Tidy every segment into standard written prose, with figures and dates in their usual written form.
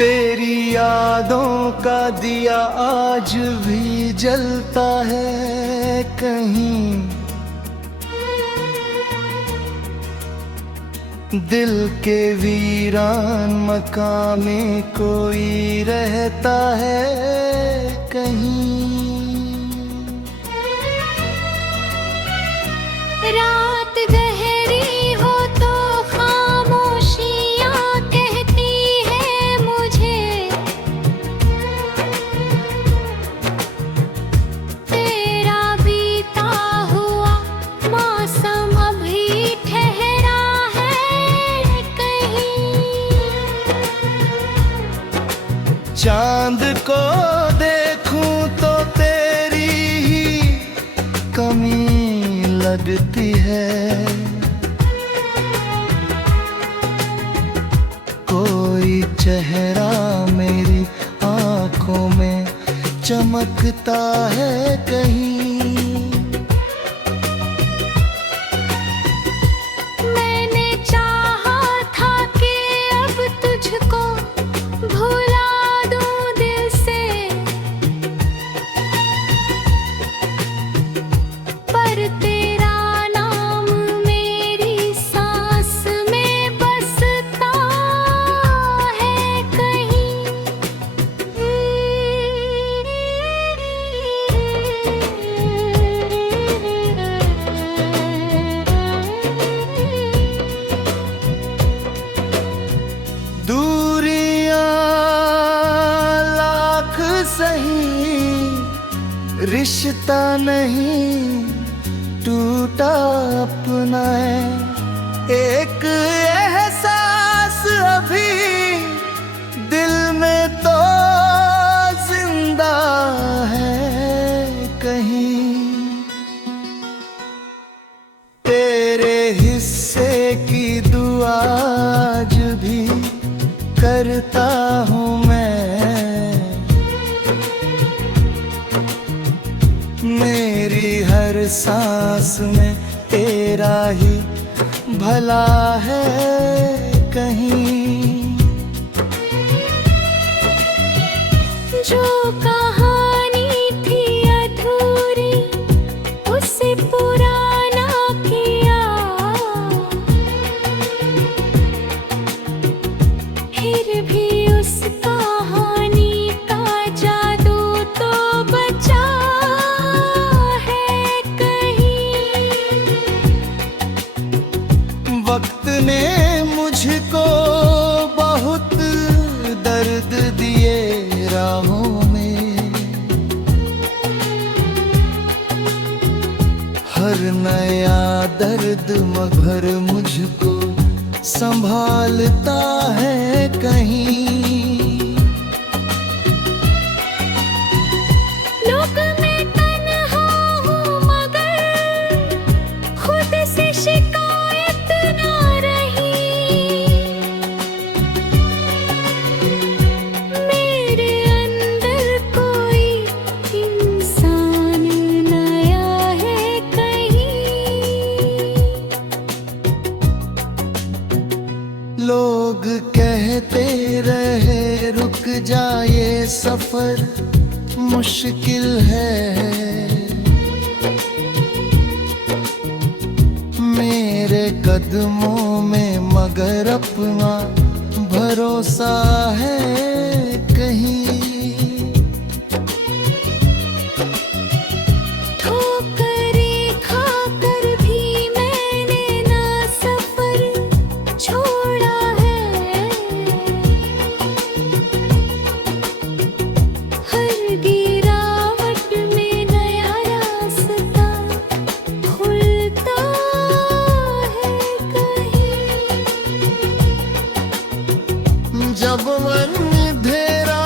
तेरी यादों का दिया आज भी जलता है कहीं, दिल के वीरान मकान में कोई रहता है कहीं। रात गहरी हो तो खामोशियां कहती है मुझे, तेरा बीता हुआ मौसम अभी ठहरा है कहीं। चांद को देखूं तो तेरी ही कमी लगती है, कोई चेहरा मेरी आंखों में चमकता है कहीं। मैंने चाहा था कि अब तुझको भुला दूं दिल से, पर तेरा नाम मेरी सांस में बसता है कहीं। दूरियां लाख सही, रिश्ता नहीं टूटा अपना है। एक एहसास अभी दिल में तो जिंदा है कहीं, तेरे हिस्से की दुआ आज भी करता हूँ मैं। मेरी हर सांस में तेरा ही भला है कहीं। जो कहानी थी अधूरी उसे पुराना किया, फिर भी उस कहानी का जादू तो बचा है कहीं। वक्त ने मुझको बहुत दर्द दिए राहों में, हर नया दर्द मगर मुझको संभालता है कहीं। लोग मैं तन्हा हूँ मगर खुद से शिकायत ना रही, मेरे अंदर कोई इंसान नया है कहीं। लोग कहते रहे रुक जा ये सफर मुश्किल है, मेरे कदमों में मगर अपना भरोसा है कहीं। ठोकरें खाकर भी मैंने ना सफर छोड़ा है, हर गिरावट में नया रास्ता खुलता है कहीं। जब अंधेरा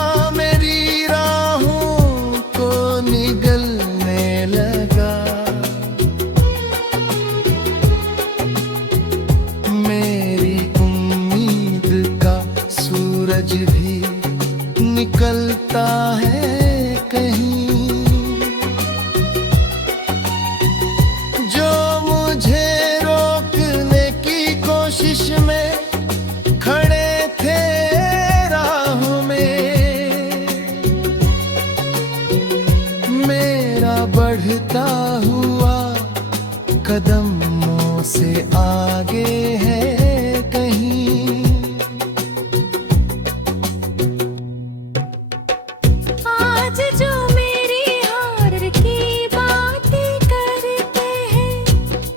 बढ़ता हुआ कदमों से आगे है कहीं। आज जो मेरी हार की बातें करते हैं,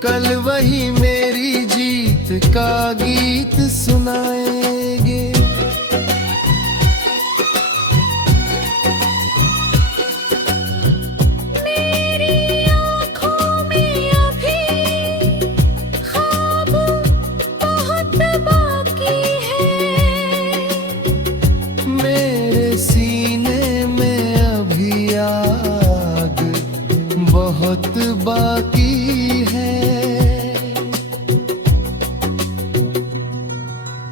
कल वही मेरी जीत का गीत सुनाएंगे। मेरी आँखों में अभी ख्वाब बहुत बाकी है। मेरे सीने में अभी आग बहुत बाकी है।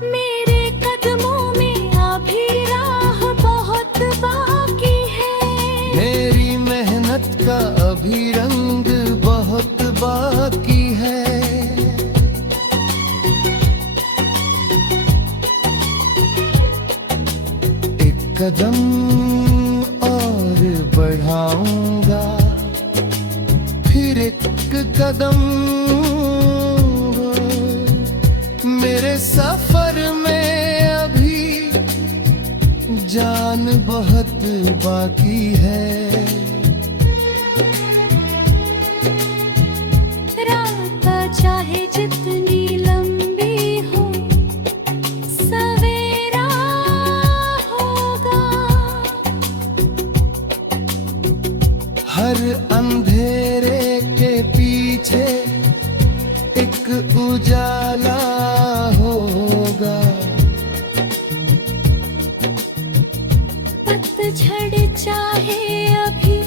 मेरे कदमों में अभी राह बहुत बाकी है। मेरी मेहनत का अभी रंग बहुत बाकी है। एक कदम और बढ़ाऊंगा, फिर एक कदम। मेरे सफर में अभी जान बहुत बाकी है। रात चाहे जितनी लंबी हो, सवेरा होगा। हर अंधेरे के पीछे एक उजाला होगा। पतझड़ चाहे अभी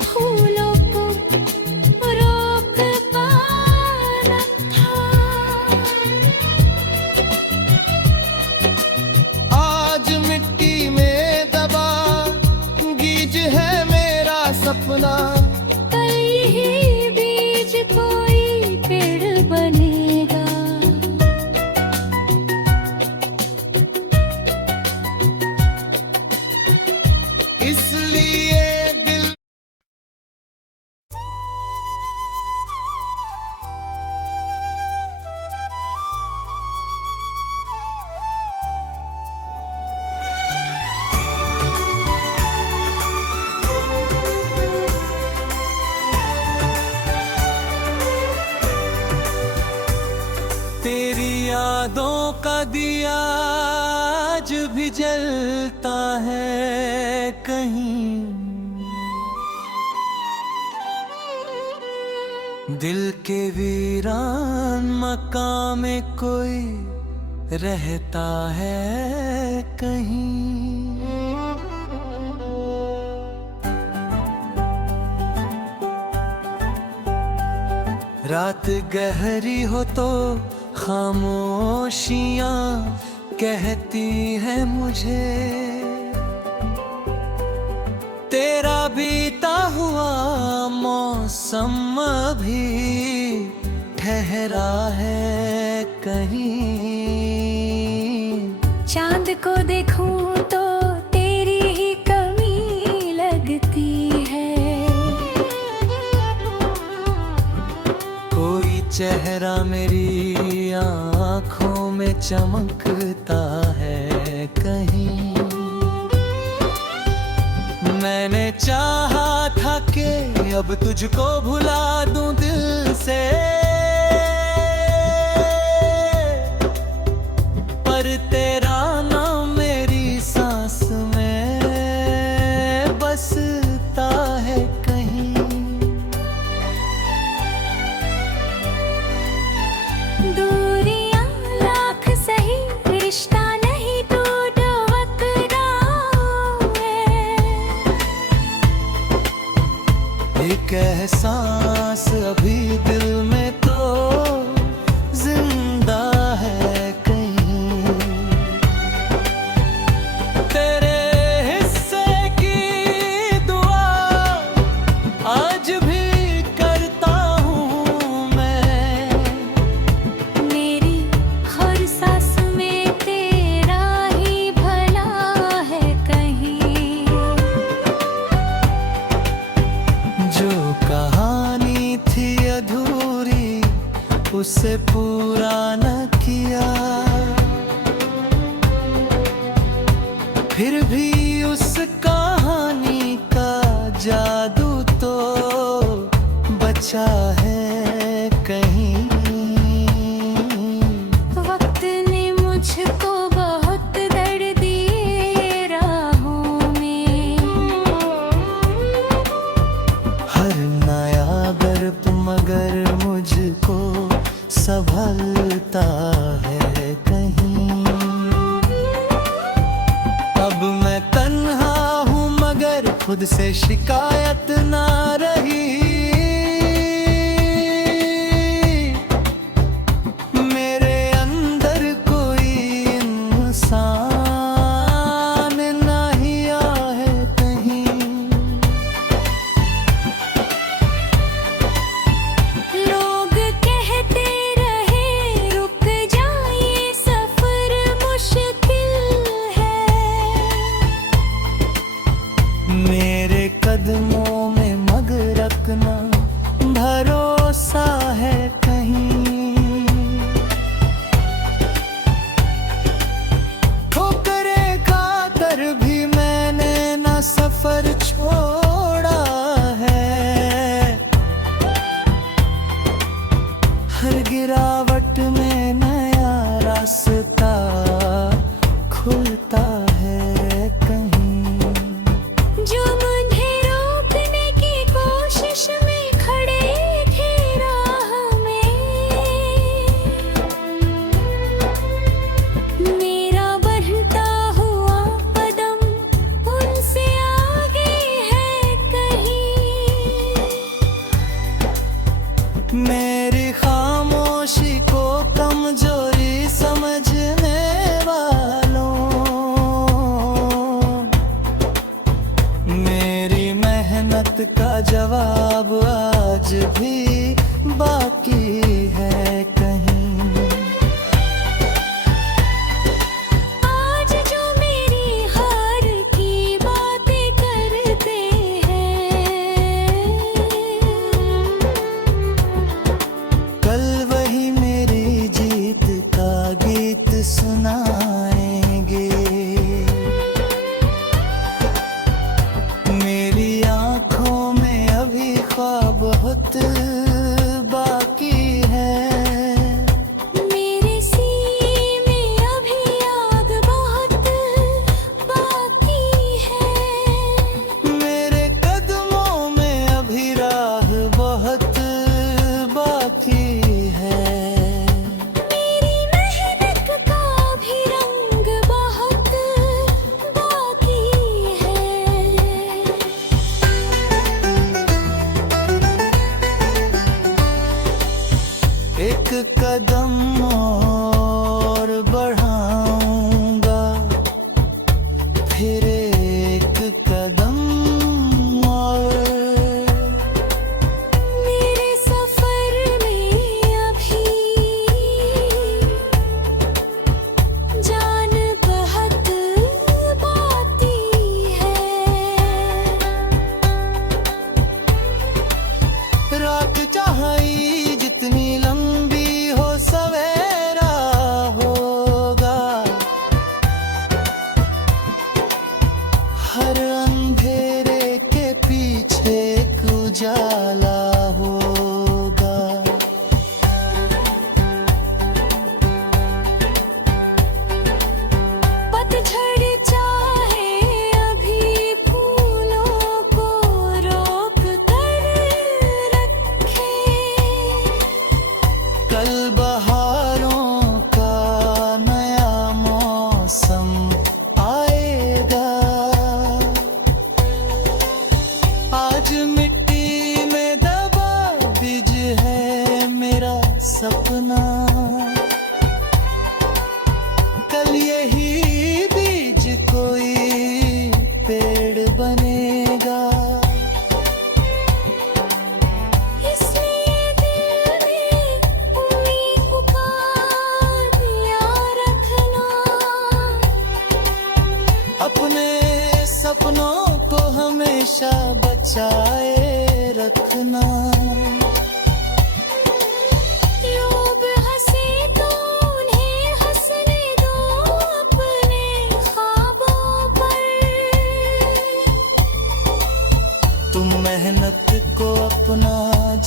फूलों को रोक पाना था। आज मिट्टी में दबा गीज है मेरा सपना। कल ही बीज कोई पेड़ बनेगा। इसलिए दिल तेरी यादों का दिया आज भी जलता है कहीं। दिल के वीरान मकान में कोई रहता है कहीं। रात गहरी हो तो खामोशियां कहती है मुझे, तेरा बीता हुआ मौसम अभी ठहरा है कहीं। चांद को देखूं तो तेरी ही कमी लगती है। कोई चेहरा मेरी आँखों में चमकता है कहीं। मैंने चाहा था कि अब तुझको भुला दूं दिल से, पर तेरा नाम मेरी सांस में बसता है कहीं। दूरियां लाख सही, रिश्ता नहीं टूट वकराओ है। एक एहसास अभी दिल में तो जिंदा है कहीं। तेरे हिस्से की दुआ आज भी करता हूँ मैं। मेरी हर सांस में तेरा ही भला है कहीं। जो उसे पूरा न किया, फिर भी उस कहानी का जादू तो बचा है कहीं। वक्त ने मुझको बहुत दर्द दिए राहों में, हर नया गर्प मगर मुझको संभलता है कहीं। अब मैं तन्हा हूँ मगर खुद से शिकायत ना रही। मेरे अंदर कोई इंसान नहीं है कहीं। लोग कहते रहे रुक जाइए सफर मुश्किल है, मेरे कदमों में मगर रखना भरोसा है कहीं। ठोकरें खाकर भी मैंने न सफर छोड़ा है, हर गिरावट में नया रास्ता खुलता है कहीं। जो मुझे रोकने की कोशिश में खड़े थे राह में, मेरा बढ़ता हुआ कदम उनसे आगे है कहीं। मेरी खामोशी को कमजोरी समझने वालों, मेरी मेहनत का जवाब आज भी बाकी है कहीं। आज जो मेरी हार की बातें करते हैं, कल वही मेरी जीत का गीत सुनाएंगे। मेरी आंखों में अभी ख्वाब बहुत बाकी है, मेरे सीने में अभी आग बहुत बाकी है, मेरे कदमों में अभी राह बहुत बाकी है। मेरी मेहनत का भी रंग बहुत बाकी है। एक कदम और बढ़ाऊंगा, फिर एक कदम और। मेरे सफर में अभी जान बहुत बाकी है। रात चाहे जितनी लंबी हो सवेरा होगा, हर अंधेरे के पीछे एक उजाला होगा। पतझड़ चाहे अभी फूलों को रोक कर रखे, कल बहारों का नया मौसम आएगा। आज मिट्टी में दबा बीज है मेरा सपना, कल यही बीज कोई पेड़ बनेगा। इसलिए दिल में उम्मीद का दिया रखना, अपने सपनों को हमेशा बचाए रखना। लोभ चाहत को अपना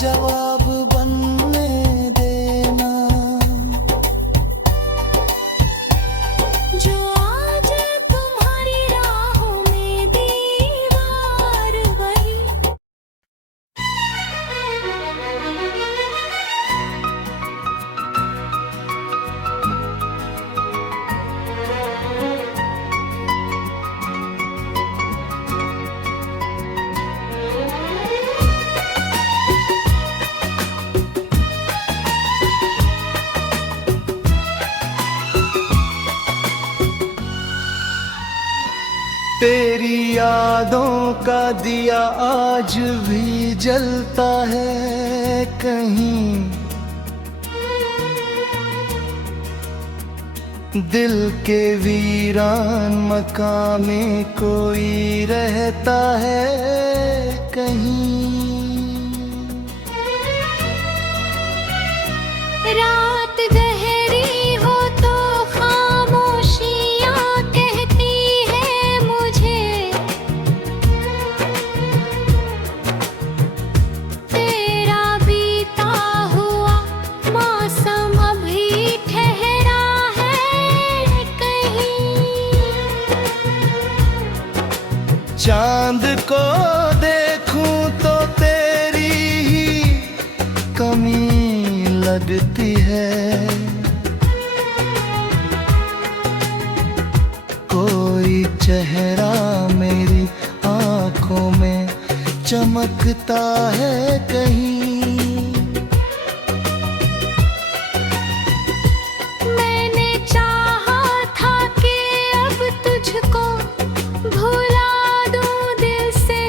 जवाब बनने देना। जो आज तुम्हारी राहों में दीवार वही। तेरी यादों का दिया आज भी जलता है कहीं, दिल के वीरान मकान में कोई रहता है कहीं। रात गहरी हो तो खामोशियाँ कहती है मुझे, तेरा बीता हुआ मौसम अभी ठहरा है कहीं। चांद को देखूं तो तेरी ही कमी लगती है, कोई चेहरा मेरी आंखों में चमकता है कहीं। मैंने चाहा था कि अब तुझको भुला दूं दिल से,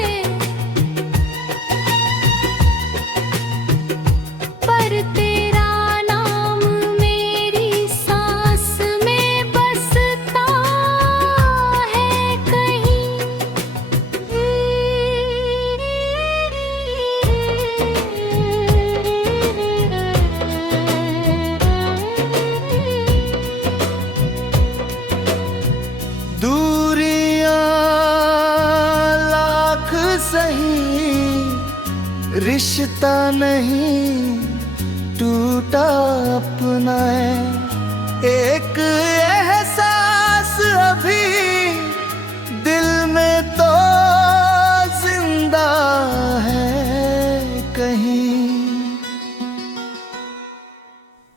पर तेरा नाम मेरी सांस में बसता है कहीं। दूरियां लाख सही, रिश्ता नहीं टूटा अपना है। एक एहसास अभी दिल में तो जिंदा है कहीं।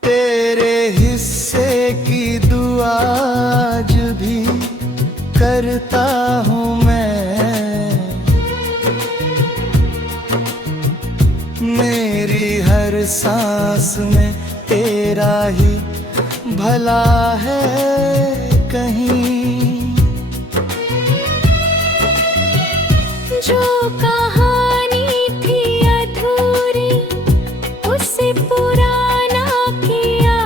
तेरे हिस्से की दुआ आज भी करता हूँ मैं, मेरी हर सांस में तेरा ही भला है कहीं। जो कहानी थी अधूरी उसे पुराना किया,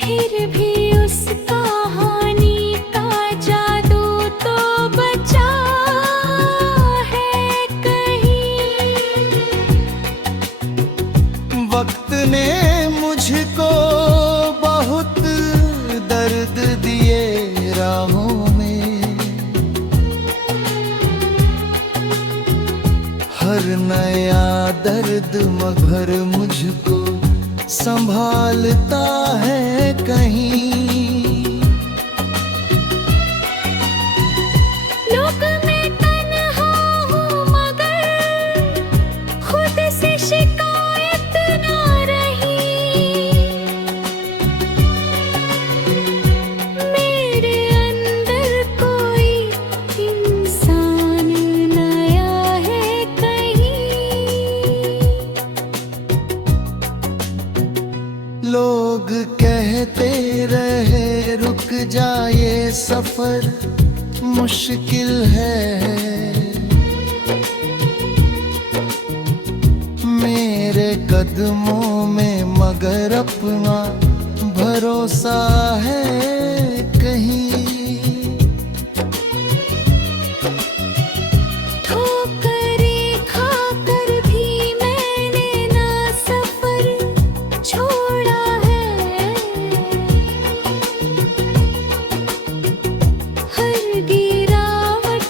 फिर भी उस कहानी का जादू तो बचा है कहीं। वक्त ने मुझको बहुत दर्द दिए राहों में, हर नया दर्द मगर मुझको संभालता है कहीं। लोग मैं तन्हा हूँ मगर खुद से शिकायत ना रही, मेरे अंदर कोई इंसान नया है कहीं। लोग कहते रहे रुक जा ये सफर मुश्किल है, मेरे कदमों में मगर अपना भरोसा है कहीं। ठोकरें खाकर भी मैंने ना सफर छोड़ा है, हर गिरावट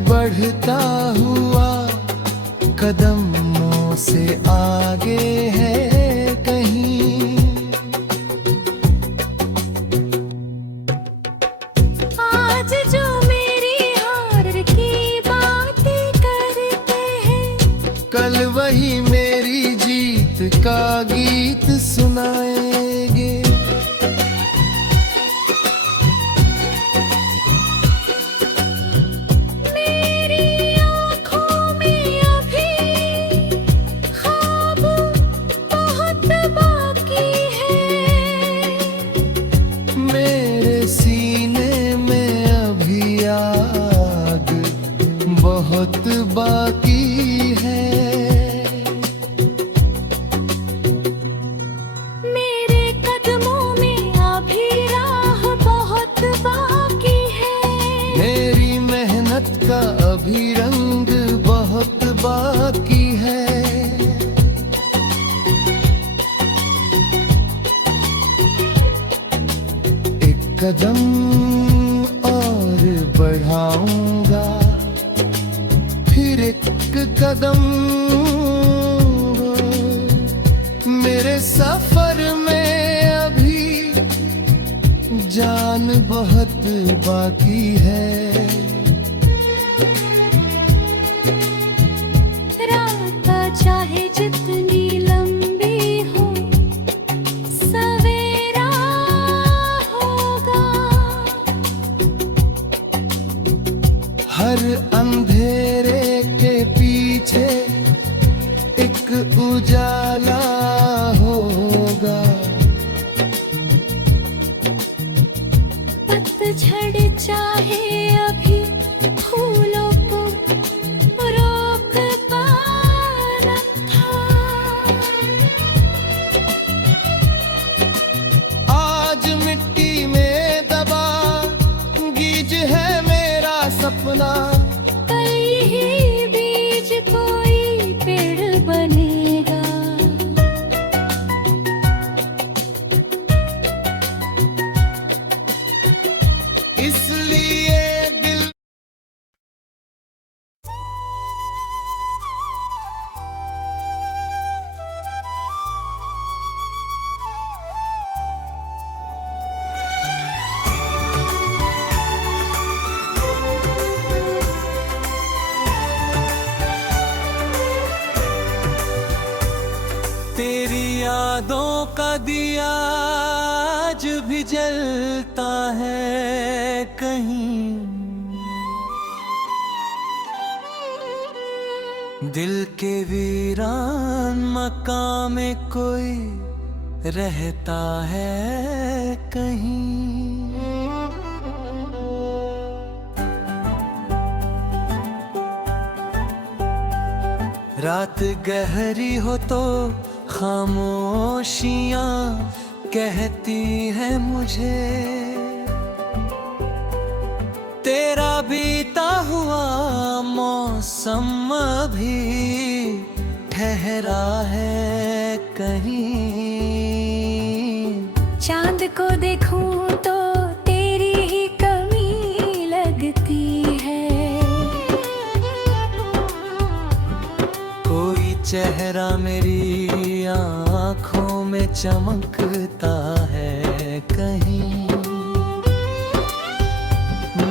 बढ़ता हुआ कदमों से आगे है कहीं। आज जो मेरी हार की बातें करते हैं, कल वही मेरी जीत का गीत सुनाएंगे। मेरी आँखों में अभी ख्वाब बहुत बाकी है। मेरे सीने में अभी आग बहुत बाकी है। मेरे कदमों में अभी राह बहुत बाकी है। मेरी मेहनत का अभी रंग बहुत बाकी है। एक कदम और बढ़ाऊंगा, फिर एक कदम। मेरे सफर में अभी जान बहुत बाकी है। रात चाहे जितनी लंबी हो, सवेरा होगा। हर अंधेरे के पीछे एक उजाला होगा। पतझड़ चाहे अभी फूलों को रोक पाना था। आज मिट्टी में दबा गीज है मेरा सपना। कल ही बीज कोई पेड़ बनेगा। इसलिए दिल तेरी यादों का दिया आज भी जलता है कहीं। दिल के वीरान मकान में कोई रहता है कहीं। रात गहरी हो तो खामोशियां कहती है मुझे, तेरा बीता हुआ मौसम भी ठहरा है कहीं। चांद को देखूं तो तेरी ही कमी लगती है। कोई चेहरा मेरी आँखों में चमकता है कहीं।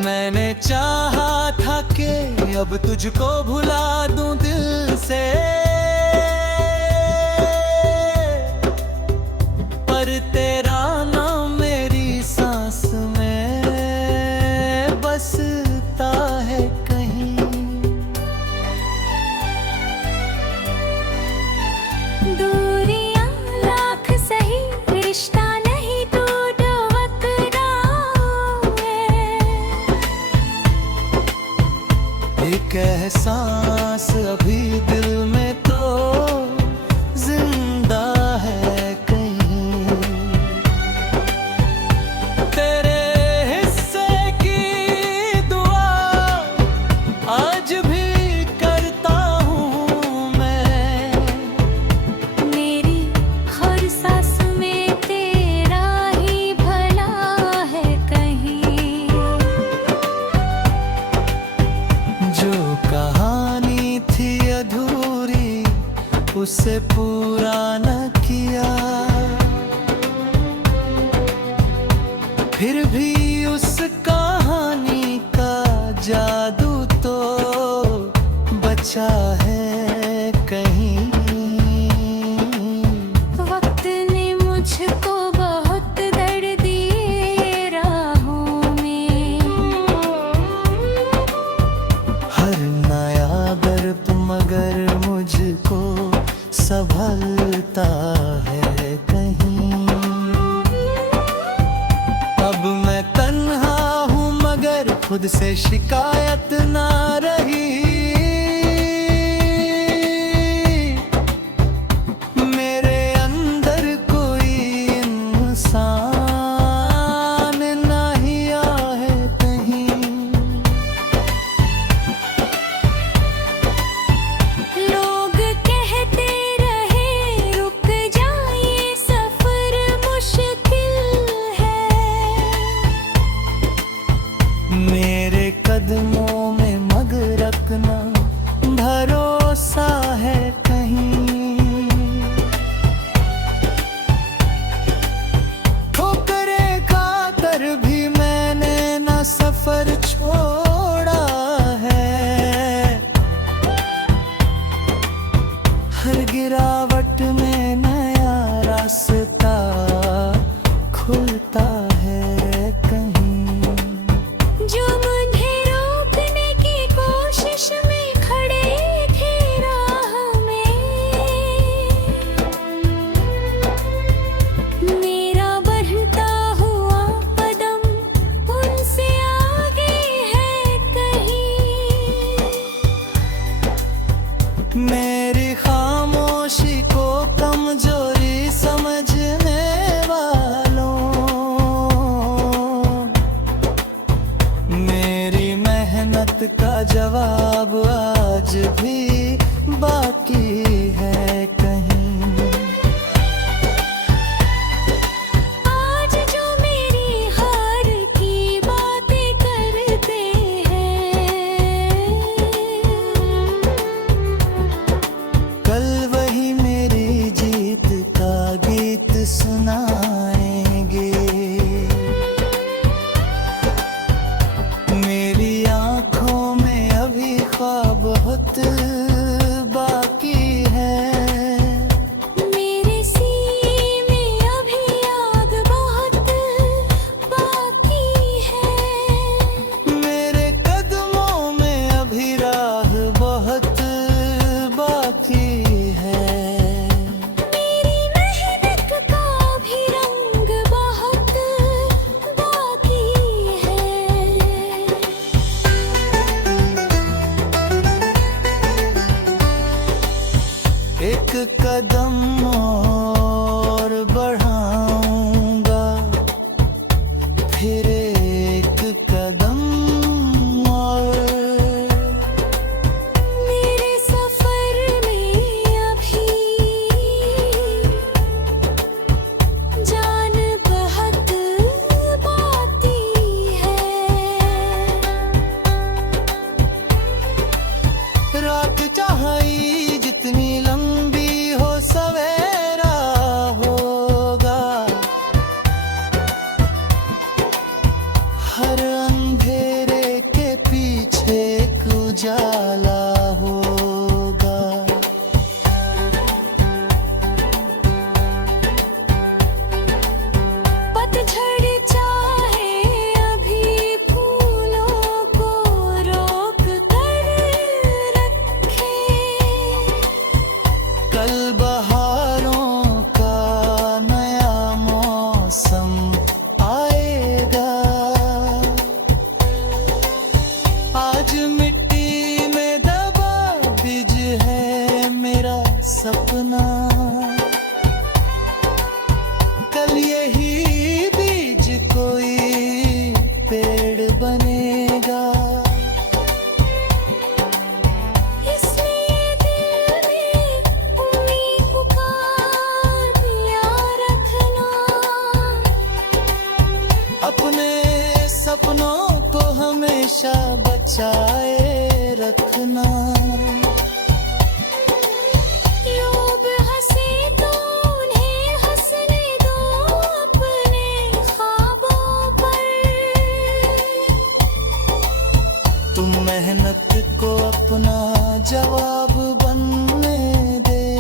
मैंने चाहा था कि अब तुझको भुला दूं दिल से, पर तेरा नाम मेरी सांस में बसता है कहीं। दूरियां लाख सही, रिश्ता नहीं टूट टकराओ है। एक एहसास अभी दिल में तो जिंदा है कहीं। तेरे हिस्से की दुआ आज भी करता हूँ मैं। मेरी हर सांस में तेरा ही भला है कहीं। जो उसे पूरा न किया, फिर भी उस कहानी का जादू तो बचा है कहीं। वक्त ने मुझको बहुत दर्द दिए राहों में, हर नया दर्द मगर मुझको संभलता है कहीं। अब मैं तन्हा हूँ मगर खुद से शिकायत ना रही। मेरे अंदर कोई इंसान नहीं है कहीं। लोग कहते रहे रुक जाए सफर मुश्किल है, मेरे कदमों में मगर रखना भरोसा है कहीं। ठोकरें खाकर भी मैंने न सफर छोड़ा है, हर गिरावट में नया रास्ता खुलता है कहीं। जो मुझे रोकने की कोशिश में खड़े थे राह में, मेरा बढ़ता हुआ कदम उनसे आगे है कहीं। मेरी खामोशी को कमजोरी समझने वालों, मेरी मेहनत का जवाब आज भी बाकी है कहीं। आज जो मेरी हार की बातें करते हैं, कल वही मेरी जीत का गीत सुनाएंगे। मेरी आंखों में अभी ख्वाब बहुत बाकी है, मेरे सीने में अभी आग बहुत बाकी है। मेरे कदमों में अभी राह बहुत बाकी है। मेरी मेहनत का भी रंग बहुत बाकी है। एक कदम और बढ़ाऊंगा, फिर एक कदम और। मेरे सफर में अभी जान बहुत बाकी है। रात चाहे जितनी लंबी हो सवेरा होगा, हर अंधेरे के पीछे एक उजाला होगा। पतझड़ चाहे अभी फूलों को रोक कर रखे, कल बहारों का नया मौसम आएगा। आज मिट्टी में दबा बीज है मेरा सपना, कल यही बीज कोई पेड़ बनेगा। इसलिए दिल में उम्मीद पुकार दिया रखना, अपने सपनों को हमेशा बचाए रखना। लोभ तुम मेहनत को अपना जवाब बनने दे।